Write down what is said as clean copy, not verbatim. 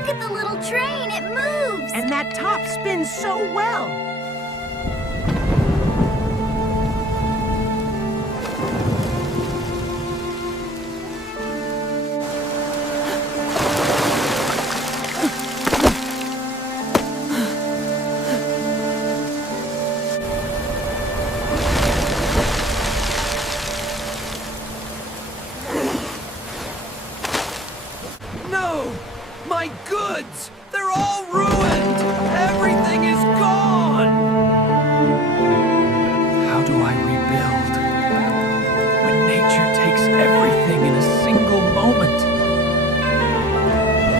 Look at the little train, it moves! And that top spins so well. No! My goods! They're all ruined! Everything is gone! How do I rebuild? When nature takes everything in a single moment?